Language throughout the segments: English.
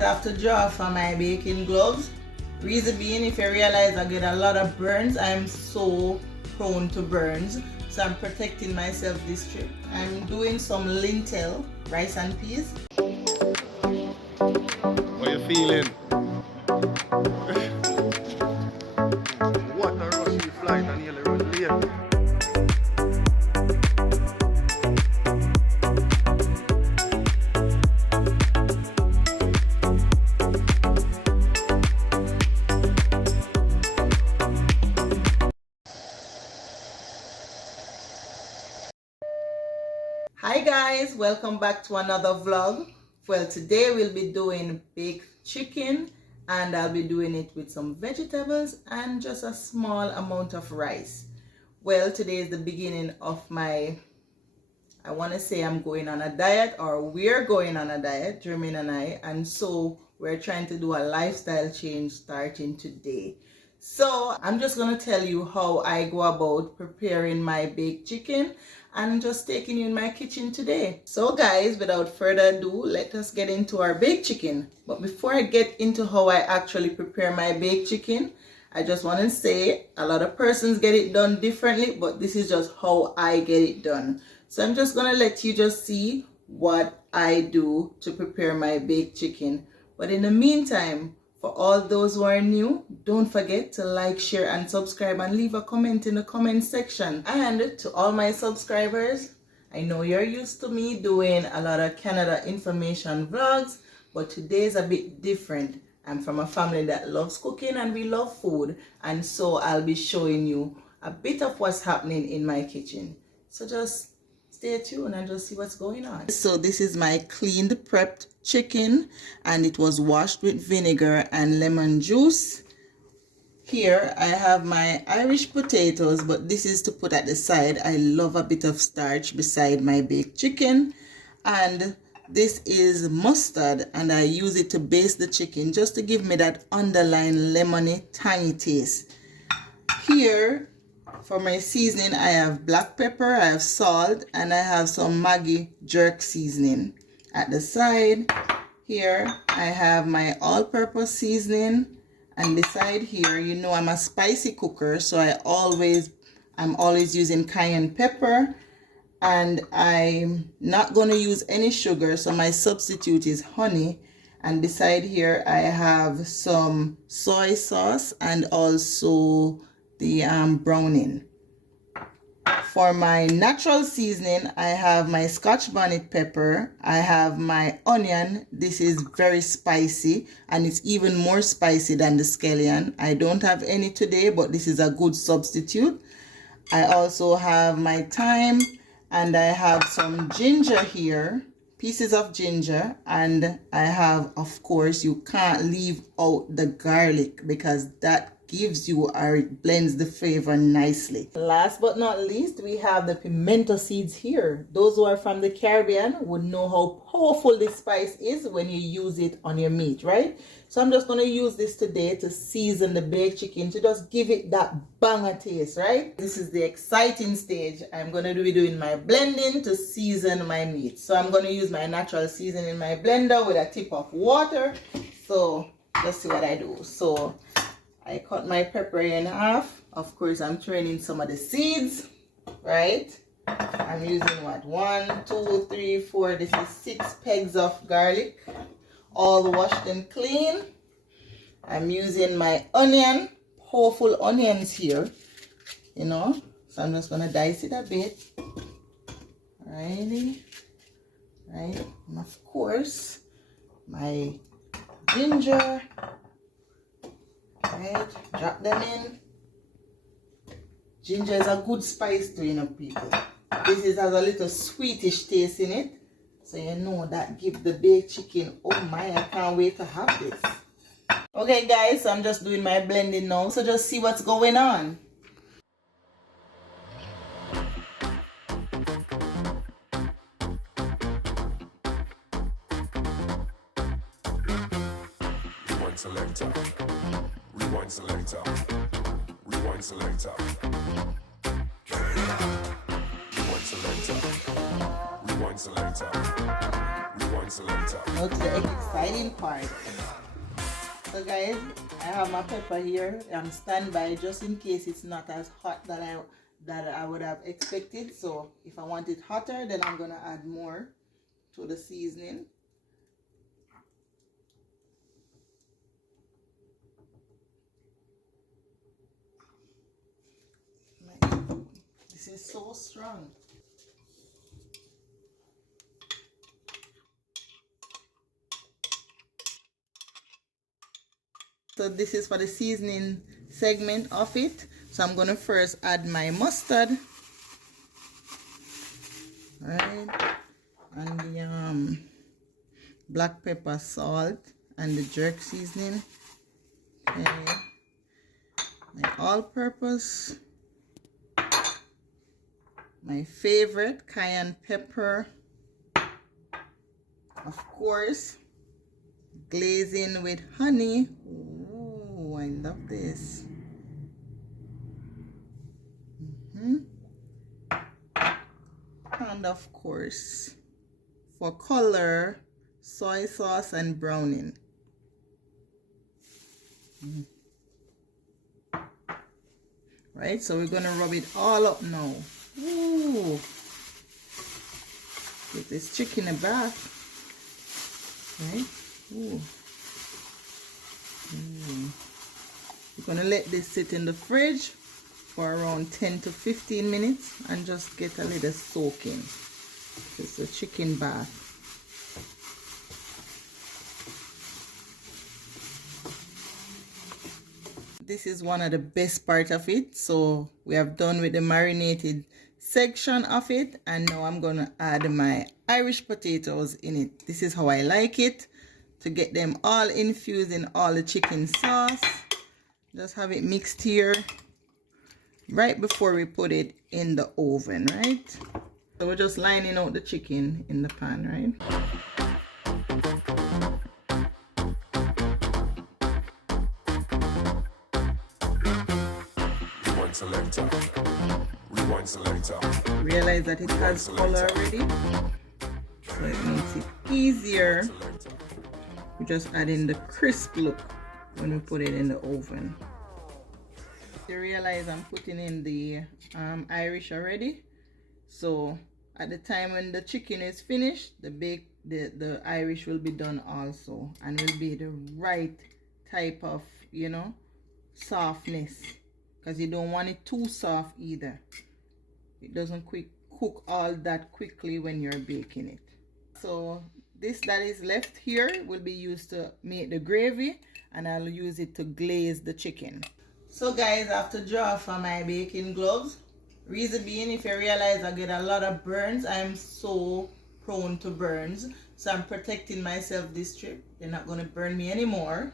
I have to draw for my baking gloves. Reason being, if you realize I get a lot of burns, I'm so prone to burns. So I'm protecting myself this trip. I'm doing some lentil, rice and peas. What you feeling? What a rush the flight and nearly run late. Hi guys, welcome back to another vlog. Well, today we'll be doing baked chicken and I'll be doing it with some vegetables and just a small amount of rice. Well, today is the beginning of my, I want to say I'm going on a diet, or we're going on a diet, Jermaine and I, and so we're trying to do a lifestyle change starting today. So I'm just going to tell you how I go about preparing my baked chicken and just taking you in my kitchen today. So guys, without further ado, let us get into our baked chicken. But before I get into how I actually prepare my baked chicken, I just want to say a lot of persons get it done differently, but this is just how I get it done. So I'm just going to let you just see what I do to prepare my baked chicken. But in the meantime, for all those who are new, don't forget to like, share, and subscribe, and leave a comment in the comment section. And to all my subscribers, I know you're used to me doing a lot of Canada information vlogs, but today's a bit different. I'm from a family that loves cooking and we love food, and so I'll be showing you a bit of what's happening in my kitchen. So just stay tuned and just see what's going on. So this is my cleaned, prepped chicken, and it was washed with vinegar and lemon juice. Here I have my Irish potatoes, but this is to put at the side. I love a bit of starch beside my baked chicken. And this is mustard, and I use it to baste the chicken just to give me that underlying lemony tangy taste. Here for my seasoning, I have black pepper, I have salt, and I have some Maggi jerk seasoning. At the side here, I have my all-purpose seasoning, and beside here, you know I'm a spicy cooker, so I'm always using cayenne pepper, and I'm not going to use any sugar, so my substitute is honey. And beside here, I have some soy sauce and also the browning. For my natural seasoning, I have my Scotch bonnet pepper, I have my onion. This is very spicy and it's even more spicy than the scallion. I don't have any today, but this is a good substitute. I also have my thyme, and I have some ginger here, pieces of ginger, and I have, of course, you can't leave out the garlic because that gives you, or it blends the flavor nicely. Last but not least, we have the pimento seeds here. Those who are from the Caribbean would know how powerful this spice is when you use it on your meat, right? So I'm just going to use this today to season the baked chicken, to just give it that banger taste, right? This is the exciting stage. I'm going to be doing my blending to season my meat. So I'm going to use my natural seasoning in my blender with a tip of water. So let's see what I do. So I cut my pepper in half. Of course, I'm throwing in some of the seeds, right? I'm using what? 1, 2, 3, 4. This is 6 pegs of garlic, all washed and clean. I'm using my onion, powerful onions here, you know. So I'm just gonna dice it a bit. Alrighty, right? And of course, my ginger. Right, drop them in. Ginger is a good spice too, you know, people. This has a little sweetish taste in it, so you know that gives the baked chicken, oh my, I can't wait to have this. Okay guys, so I'm just doing my blending now, so just see what's going on. Selector, rewind selector, rewind selector, rewind selector, rewind selector, rewind Rewind selector. Now to the exciting part. So guys, I have my pepper here. I'm standby just in case it's not as hot that I would have expected. So if I want it hotter, then I'm gonna add more to the seasoning. This is so strong. So this is for the seasoning segment of it. So I'm going to first add my mustard. Right. And the black pepper, salt, and the jerk seasoning. Okay. My all-purpose. My favorite, cayenne pepper. Of course. Glazing with honey. Ooh, I love this. And of course, for color, soy sauce and browning. Right, so we're gonna rub it all up now. Ooh, give this chicken a bath. Right. Ooh. We're gonna let this sit in the fridge for around 10 to 15 minutes and just get a little soaking. It's a chicken bath. This is one of the best part of it. So we have done with the marinated section of it, and now I'm gonna add my Irish potatoes in it. This is how I like it, to get them all infused in all the chicken sauce. Just have it mixed here right before we put it in the oven, right? So we're just lining out the chicken in the pan, right? Rewind selector. Rewind selector. Realize that it has color already, so it makes it easier. We just add in the crisp look when we put it in the oven. You realize I'm putting in the Irish already, so at the time when the chicken is finished, the Irish will be done also, and will be the right type of, you know, softness, because you don't want it too soft either. It doesn't cook all that quickly when you're baking it. So this that is left here will be used to make the gravy, and I'll use it to glaze the chicken. So guys, I have to draw for my baking gloves. Reason being, if you realize I get a lot of burns, I'm so prone to burns. So I'm protecting myself this trip. They're not going to burn me anymore.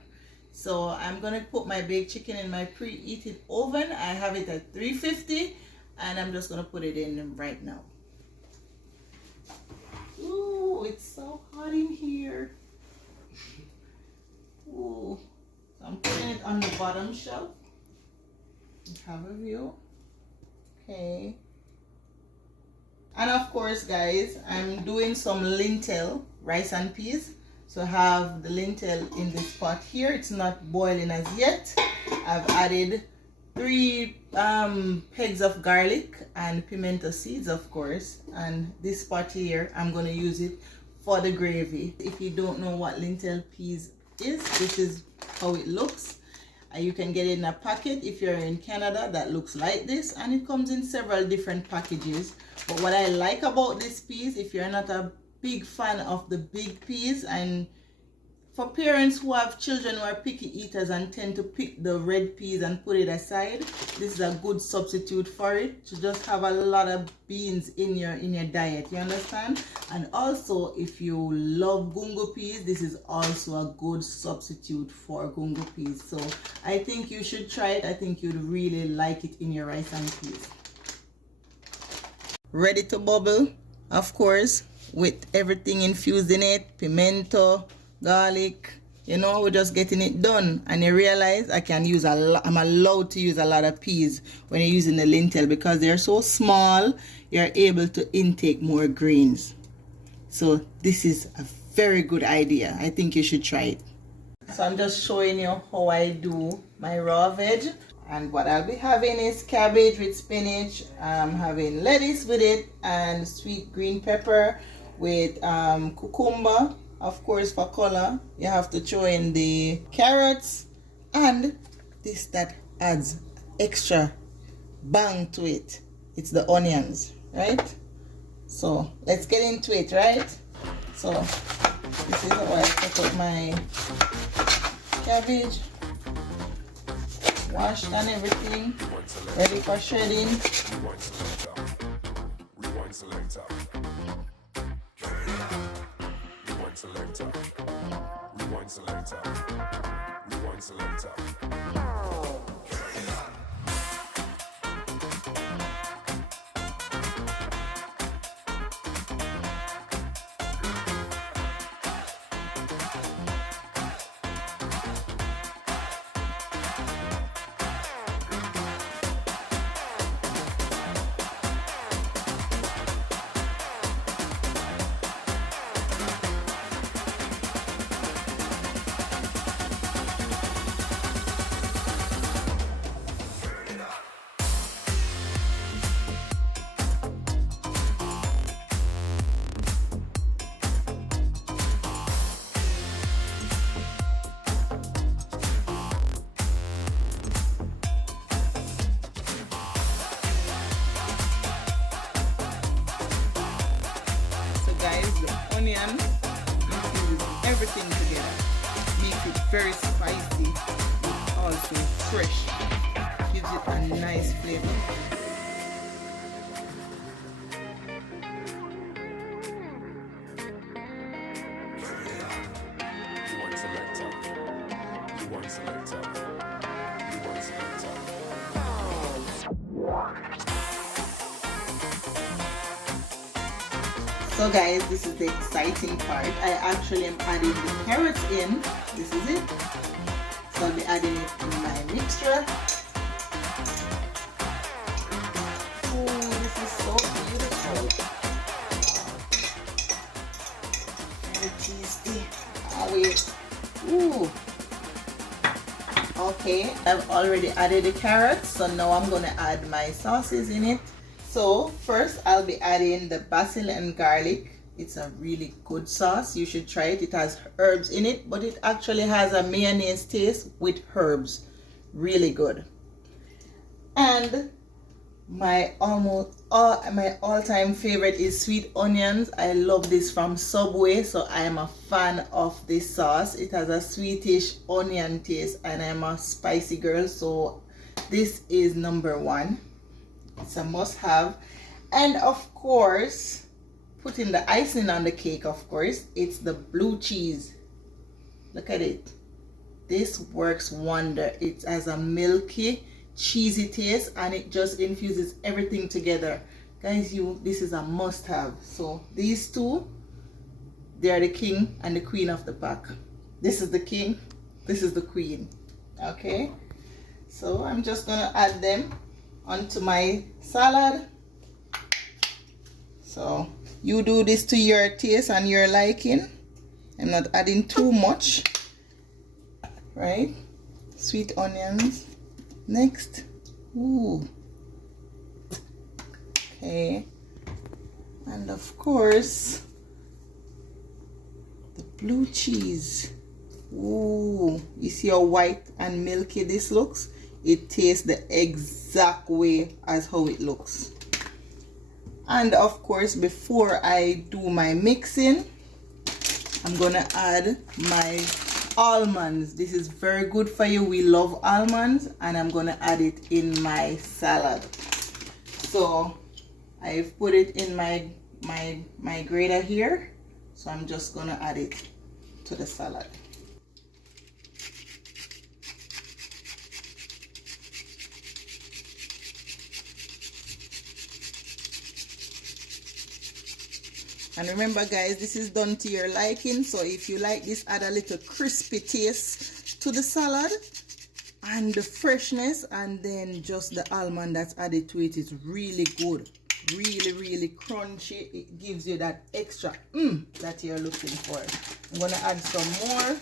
So I'm going to put my baked chicken in my preheated oven. I have it at 350, and I'm just going to put it in right now. Ooh, it's so hot in here. Ooh. So I'm putting it on the bottom shelf. Let's have a view. Okay. And of course, guys, I'm doing some lentil, rice and peas. So I have the lentil in this pot here. It's not boiling as yet. I've added 3 pegs of garlic and pimento seeds, of course. And this pot here, I'm going to use it for the gravy. If you don't know what lentil peas is, this is how it looks. You can get it in a packet if you're in Canada that looks like this, and it comes in several different packages. But what I like about this peas, if you're not a big fan of the big peas, and for parents who have children who are picky eaters and tend to pick the red peas and put it aside, this is a good substitute for it, to just have a lot of beans in your diet, you understand? And also, if you love gungo peas, this is also a good substitute for gungo peas. So I think you should try it. I think you'd really like it in your rice and peas. Ready to bubble, of course, with everything infused in it, pimento, garlic, you know, we're just getting it done. And you realize I can use a lot, I'm allowed to use a lot of peas when you're using the lentil, because they're so small, you're able to intake more grains. So this is a very good idea. I think you should try it. So I'm just showing you how I do my raw veg. And what I'll be having is cabbage with spinach. I'm having lettuce with it and sweet green pepper with cucumber. Of course, for color, you have to throw in the carrots and this that adds extra bang to it. It's the onions, right? So let's get into it, right? So this is how I cut up my cabbage, washed and everything, ready for shredding. Rewind selector. Rewind selector. Rewind selector. Rewind selector. Guys, the onion infuses everything together, makes it very spicy but also fresh, gives it a nice flavor. Rewind selector. Rewind selector. Rewind selector. So guys, this is the exciting part. I actually am adding the carrots in. This is it. So I'll be adding it in my mixture. Oh, this is so beautiful. Very tasty. Oh wait. Ooh. Okay, I've already added the carrots, so now I'm gonna add my sauces in it. So first I'll be adding the basil and garlic. It's a really good sauce. You should try it. It has herbs in it, but it actually has a mayonnaise taste with herbs. Really good. And my all-time favorite is sweet onions. I love this from Subway, so I am a fan of this sauce. It has a sweetish onion taste and I'm a spicy girl, so this is number one. It's a must-have. And of course, putting the icing on the cake, of course, it's the blue cheese. Look at it. This works wonder. It has a milky, cheesy taste and it just infuses everything together. Guys, this is a must-have. So these two, they are the king and the queen of the pack. This is the king, this is the queen. Okay, so I'm just gonna add them onto my salad. So you do this to your taste and your liking. I'm not adding too much, right? Sweet onions next. Ooh. Okay, and of course the blue cheese. Ooh, you see how white and milky this looks? It tastes the exact way as how it looks. And of course, before I do my mixing, I'm gonna add my almonds. This is very good for you. We love almonds, and I'm gonna add it in my salad. So I've put it in my grater here, so I'm just gonna add it to the salad. And remember guys, this is done to your liking, so if you like this, add a little crispy taste to the salad and the freshness, and then just the almond that's added to it is really good. really crunchy. It gives you that extra that you're looking for. I'm gonna add some more.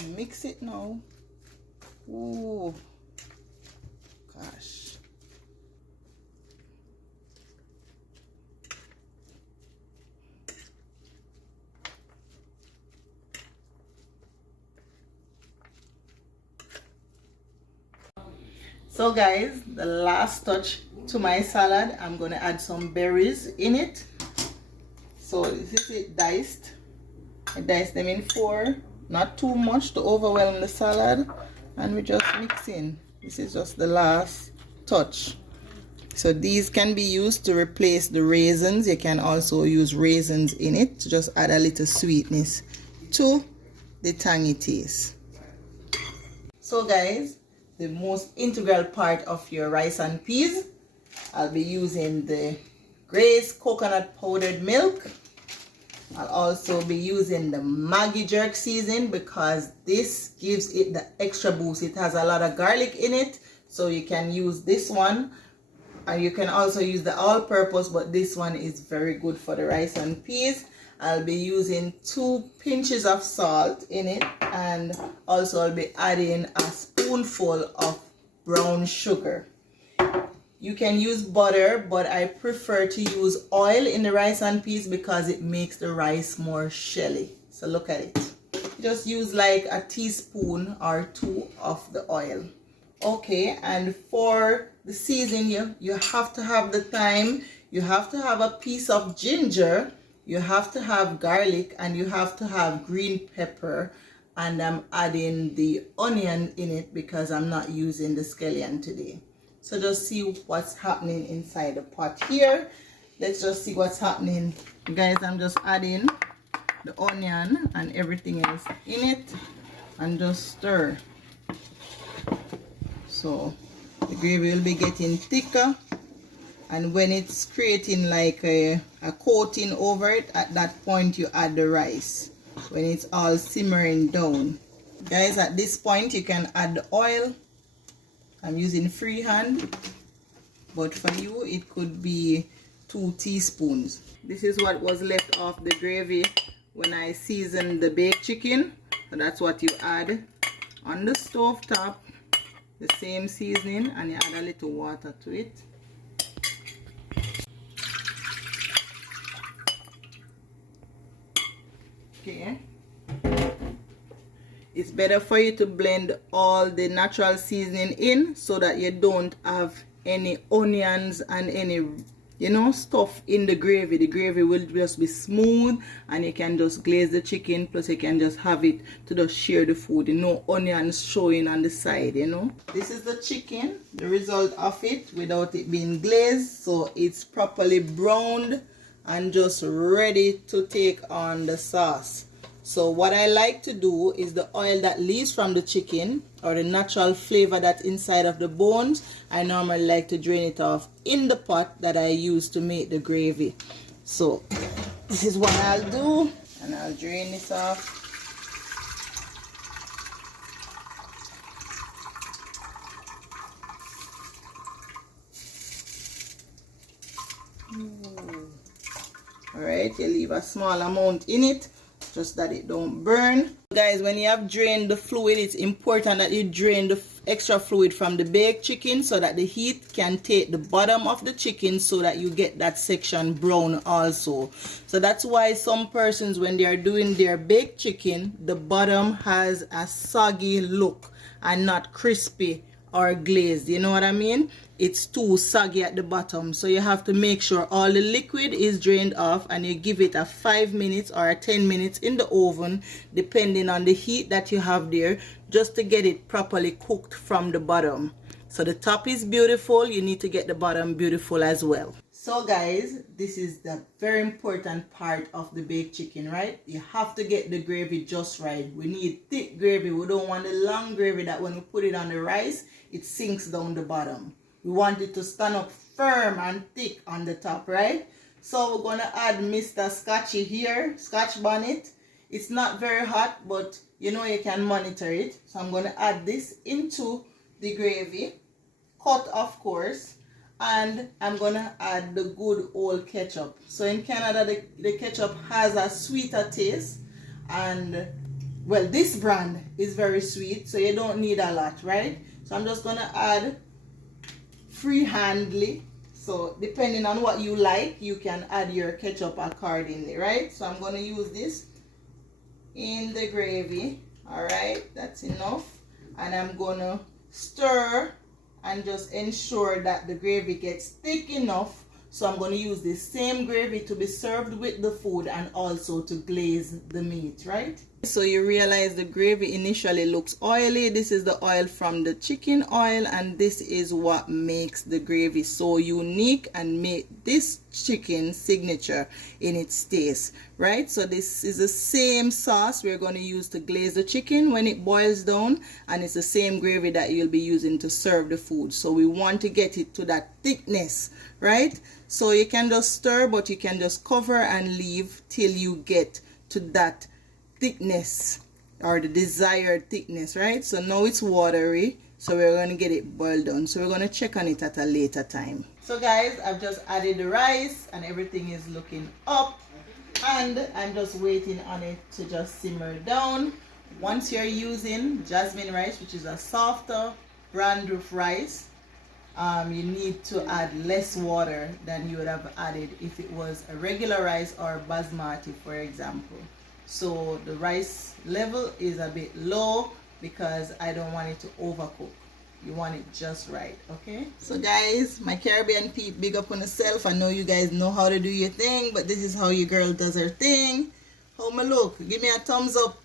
And mix it now. Ooh, gosh. So guys, the last touch to my salad, I'm going to add some berries in it. So this is it diced. I diced them in 4, not too much to overwhelm the salad, and we just mix in. This is just the last touch. So these can be used to replace the raisins. You can also use raisins in it to just add a little sweetness to the tangy taste. So guys, the most integral part of your rice and peas, I'll be using the Grace coconut powdered milk. I'll also be using the Maggi jerk seasoning because this gives it the extra boost. It has a lot of garlic in it, so you can use this one, and you can also use the all-purpose, but this one is very good for the rice and peas. I'll be using 2 pinches of salt in it, and also I'll be adding a spoonful of brown sugar. You can use butter, but I prefer to use oil in the rice and peas because it makes the rice more shelly. So look at it. Just use like a teaspoon or 2 of the oil. Okay, and for the seasoning, you have to have the thyme, you have to have a piece of ginger, you have to have garlic, and you have to have green pepper. And I'm adding the onion in it because I'm not using the scallion today. So just see what's happening inside the pot here. Let's just see what's happening. Guys, I'm just adding the onion and everything else in it and just stir. So the gravy will be getting thicker, and when it's creating like a coating over it, at that point you add the rice when it's all simmering down. Guys, at this point you can add the oil. I'm using freehand, but for you it could be 2 teaspoons. This is what was left of the gravy when I seasoned the baked chicken. So that's what you add on the stove top, the same seasoning, and you add a little water to it. Okay. It's better for you to blend all the natural seasoning in so that you don't have any onions and any, you know, stuff in the gravy. The gravy will just be smooth, and you can just glaze the chicken, plus you can just have it to just share the food. No onions showing on the side, you know. This is the chicken, the result of it without it being glazed. So it's properly browned and just ready to take on the sauce. So what I like to do is the oil that leaves from the chicken, or the natural flavor that's inside of the bones, I normally like to drain it off in the pot that I use to make the gravy. So this is what I'll do, and I'll drain this off. Alright, you leave a small amount in it, just that it don't burn. Guys, when you have drained the fluid, it's important that you drain the extra fluid from the baked chicken so that the heat can take the bottom of the chicken so that you get that section brown also. So that's why some persons, when they are doing their baked chicken, the bottom has a soggy look and not crispy or glazed. You know what I mean? It's too soggy at the bottom, so you have to make sure all the liquid is drained off, and you give it a 5 minutes or 10 minutes in the oven depending on the heat that you have there, just to get it properly cooked from the bottom. So the top is beautiful, you need to get the bottom beautiful as well. So guys, this is the very important part of the baked chicken, right? You have to get the gravy just right. We need thick gravy. We don't want the long gravy that when we put it on the rice, it sinks down the bottom. We want it to stand up firm and thick on the top, right? So we're going to add Mr. Scotchy here, Scotch bonnet. It's not very hot, but you know you can monitor it. So I'm going to add this into the gravy, cut of course, and I'm going to add the good old ketchup. So in Canada, the ketchup has a sweeter taste, and well, this brand is very sweet, so you don't need a lot, right? So I'm just going to add freehandly. So depending on what you like, you can add your ketchup accordingly, right? So I'm going to use this in the gravy. All right, that's enough. And I'm going to stir and just ensure that the gravy gets thick enough. So I'm going to use the same gravy to be served with the food and also to glaze the meat, right? So you realize the gravy initially looks oily. This is the oil from the chicken oil, and this is what makes the gravy so unique and make this chicken signature in its taste, right? So this is the same sauce we're going to use to glaze the chicken when it boils down, and it's the same gravy that you'll be using to serve the food. So we want to get it to that thickness, right? So you can just stir, but you can just cover and leave till you get to that thickness or the desired thickness, right? So now it's watery, so we're going to get it boiled down. So we're going to check on it at a later time. So guys, I've just added the rice and everything is looking up, and I'm just waiting on it to just simmer down. Once you're using jasmine rice, which is a softer brand of rice, you need to add less water than you would have added if it was a regular rice or basmati, for example. So the rice level is a bit low because I don't want it to overcook. You want it just right, okay? So guys, my Caribbean peep, big up on yourself. I know you guys know how to do your thing, but this is how your girl does her thing. How me look? Give me a thumbs up.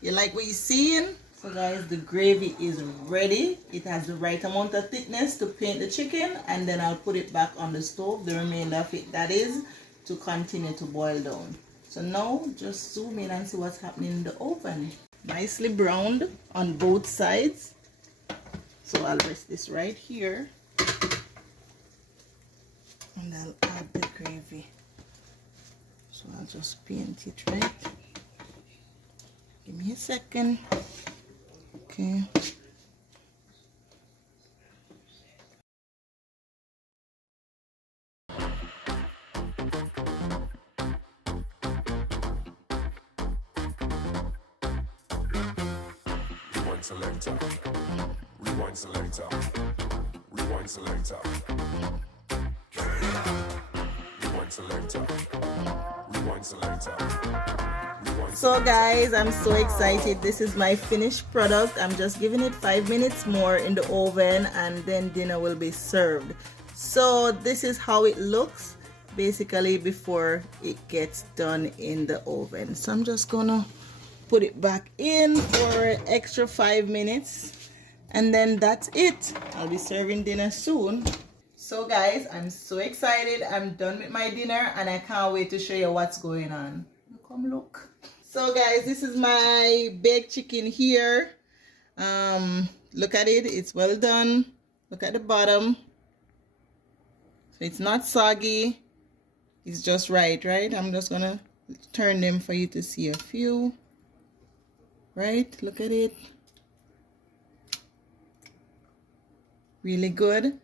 You like what you're seeing? So guys, the gravy is ready. It has the right amount of thickness to paint the chicken, and then I'll put it back on the stove, the remainder of it that is, to continue to boil down. So now just zoom in and see what's happening in the oven. Nicely browned on both sides. So I'll rest this right here, and I'll add the gravy. So I'll just paint it right. Give me a second. Okay. Rewind selector. Rewind selector. Rewind selector. Rewind selector. Rewind selector. So guys, I'm so excited. This is my finished product. I'm just giving it 5 minutes more in the oven, and then dinner will be served. So this is how it looks basically before it gets done in the oven. So I'm just gonna put it back in for an extra 5 minutes, and then that's it. I'll be serving dinner soon. So guys, I'm so excited. I'm done with my dinner and I can't wait to show you what's going on. Come look. So guys, this is my baked chicken here. Look at it, it's well done. Look at the bottom. So it's not soggy, it's just right? I'm just gonna turn them for you to see a few. Right, look at it. Really good.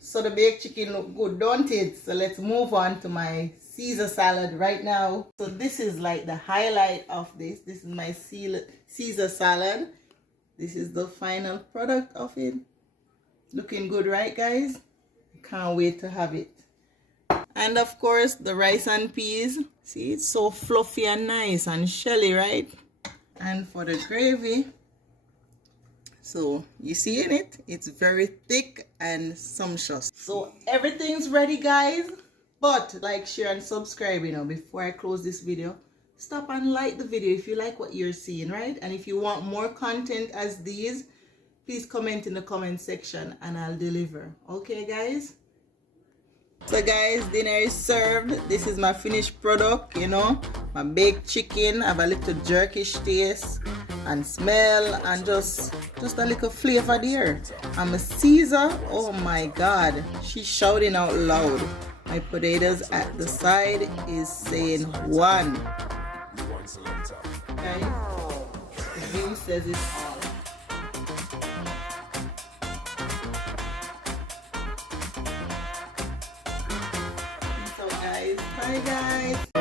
So the baked chicken look good, don't it? So let's move on to my Caesar salad right now. So this is like the highlight of this. This is my Caesar salad. This is the final product of it. Looking good, right guys? Can't wait to have it. And of course the rice and peas. See, it's so fluffy and nice and shelly, right? And for the gravy, so you see in it, it's very thick and sumptuous. So everything's ready guys, but like, share and subscribe, before I close this video. Stop and like the video if you like what you're seeing, right? And if you want more content as these, please comment in the comment section and I'll deliver. Okay guys? So guys, dinner is served. This is my finished product, my baked chicken. I have a little jerkish taste and smell, and just a little flavor there. I'm a Caesar. Oh my god, she's shouting out loud. My potatoes at the side is saying one. says it all. So guys, bye guys.